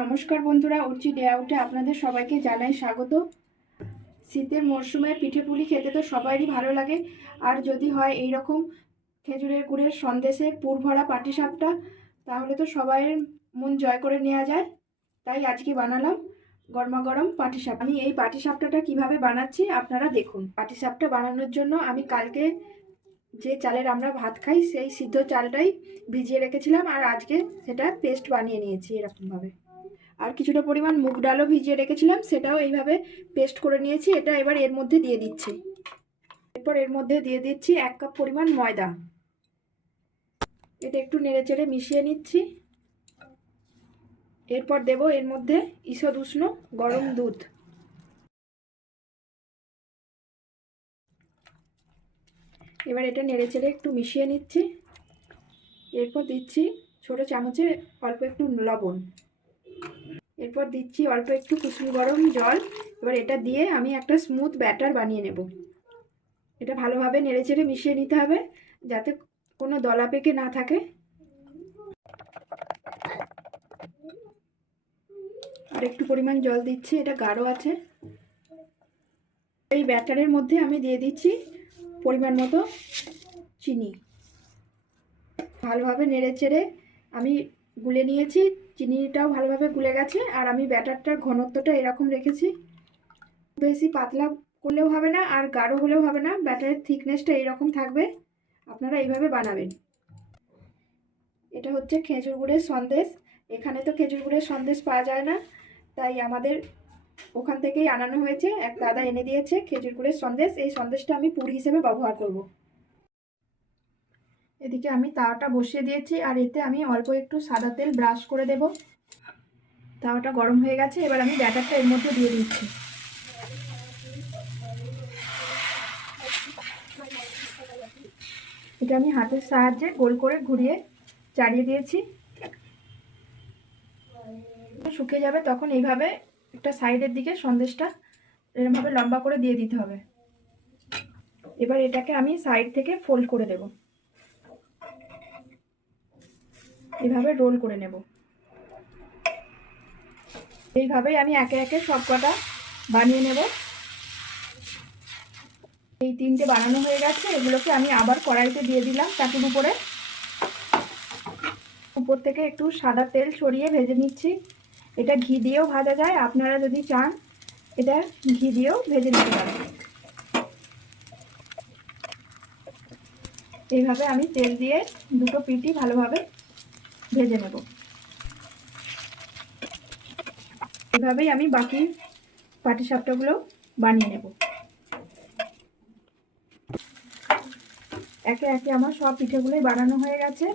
নমস্কার বন্ধুরা, উর্চি ডে আউটে আপনাদের সবাইকে জানাই স্বাগত। শীতের মরশুমে পিঠেপুলি খেতে তো সবারই ভালো লাগে, আর যদি হয় এই রকম খেজুরের গুড়ের সন্দেশে পুর ভরা পাটিসাপটা, তাহলে তো সবাইয়ের মন জয় করে নেওয়া যায়। তাই আজকে বানালাম গরমা গরম পাটিসাপটা। আমি এই পাটিসাপটাটা কিভাবে বানাচ্ছি আপনারা দেখুন। পাটিসাপটা বানানোর জন্য আমি কালকে যে চালের আমরা ভাত খাই সেই সিদ্ধ চালটাই ভিজিয়ে রেখেছিলাম, আর আজকে সেটা পেস্ট বানিয়ে নিয়েছি এরকমভাবে। আর কিছুটা পরিমাণ মুগ ডালও ভিজিয়ে রেখেছিলাম, সেটাও এইভাবে পেস্ট করে নিয়েছি। এটা এবার এর মধ্যে দিয়ে দিচ্ছি। এরপর এর মধ্যে দিয়ে দিচ্ছি 1 কাপ পরিমাণ ময়দা। এটা একটু নেড়েচেড়ে মিশিয়ে নিচ্ছি। এরপর দেব এর মধ্যে ঈষৎ উষ্ণ গরম দুধ। এবার এটা নেড়েচেড়ে একটু মিশিয়ে নিচ্ছি। এরপর দিচ্ছি ছোট চামচে অল্প একটু লবণ। এরপর দিচ্ছি অল্প একটু কুসুম গরম জল। এবার এটা দিয়ে আমি একটা স্মুথ ব্যাটার বানিয়ে নেব। এটা ভালোভাবে নেড়েচেড়ে মিশিয়ে নিতে হবে যাতে কোনো দলা পেকে না থাকে। আর একটু পরিমাণ জল দিচ্ছি, এটা গাঢ় আছে। এই ব্যাটারের মধ্যে আমি দিয়ে দিচ্ছি পরিমাণ মতো চিনি। ভালোভাবে নেড়েচেড়ে আমি গুলে নিয়েছি। চিনিটাও ভালোভাবে গুলে গেছে। আর আমি ব্যাটারটার ঘনত্বটা এরকম রেখেছি। বেশি পাতলা করলেও হবে না, আর গাঢ় হলেও হবে না। ব্যাটারের থিকনেসটা এইরকম থাকবে। আপনারা এইভাবে বানাবেন। এটা হচ্ছে খেজুর গুড়ের সন্দেশ। এখানে তো খেজুর গুড়ের সন্দেশ পাওয়া যায় না, তাই আমাদের ওখান থেকেই আনানো হয়েছে। এক দাদা এনে দিয়েছে খেজুর গুড়ের সন্দেশ। এই সন্দেশটা আমি পুর হিসেবে ব্যবহার করব। এদিকে আমি তাওয়াটা বসিয়ে দিয়েছি, আর এতে আমি অল্প একটু সাদা তেল ব্রাশ করে দেব। তাওয়াটা গরম হয়ে গেছে। এবার আমি ব্যাটারটা এর মধ্যে দিয়ে দিচ্ছি। এটা আমি হাতের সাহায্যে গোল করে ঘুরিয়ে চাড়িয়ে দিয়েছি। শুকিয়ে যাবে তখন এইভাবে একটা সাইডের দিকে সন্দেশটা এরকমভাবে লম্বা করে দিয়ে দিতে হবে। এবার এটাকে আমি সাইড থেকে ফোল্ড করে দেব। এইভাবে রোল করে নেব। এইভাবেই আমি একে একে সব কটা বানিয়ে নেব। এই 3টে বানানো হয়ে গেছে। এগুলোকে আমি আবার কড়াইতে দিয়ে দিলাম চাটুর উপরে। উপর থেকে একটু সাদা তেল ছড়িয়ে ভেজে নিচ্ছি। এটা ঘি দিয়েও ভাজা যায়, আপনারা যদি চান এটা ঘি দিয়েও ভেজে নিতে পারেন। এইভাবে আমি তেল দিয়ে দুটো পিঠই ভালোভাবে ভেজে নেব। এভাবেই আমি বাকি পাটিসাপটাগুলো বানিয়ে নেব। একে একে আমার সব পিঠেগুলোই বানানো হয়ে গেছে।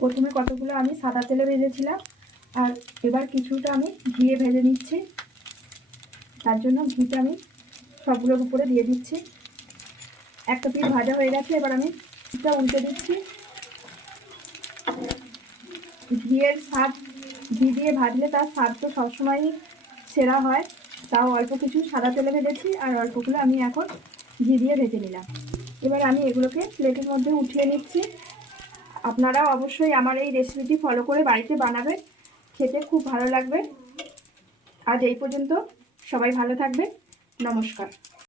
প্রথমে কতগুলো আমি সাদা তেলে ভেজেছিলাম, আর এবার কিছুটা আমি ঘিয়ে ভেজে নিচ্ছি। তার জন্য ঘিটা আমি সবগুলোর উপরে দিয়ে দিচ্ছি। একটা পিঠ ভাজা হয়ে গেছে। এবার আমি পিঠটা উল্টে দিচ্ছি। ঘিয়ের স্বাদ, ঘি দিয়ে ভাজলে তার স্বাদ তো সবসময়ই সেরা হয়। তাও অল্প কিছু সাদা তেলে ভেজেছি, আর অল্পগুলো আমি এখন ঘি দিয়ে ভেজে নিলাম। এবার আমি এগুলোকে প্লেটের মধ্যে উঠিয়ে নিচ্ছি। আপনারাও অবশ্যই আমার এই রেসিপিটি ফলো করে বাড়িতে বানাবেন, খেতে খুব ভালো লাগবে। আজ এই পর্যন্ত, সবাই ভালো থাকবেন। নমস্কার।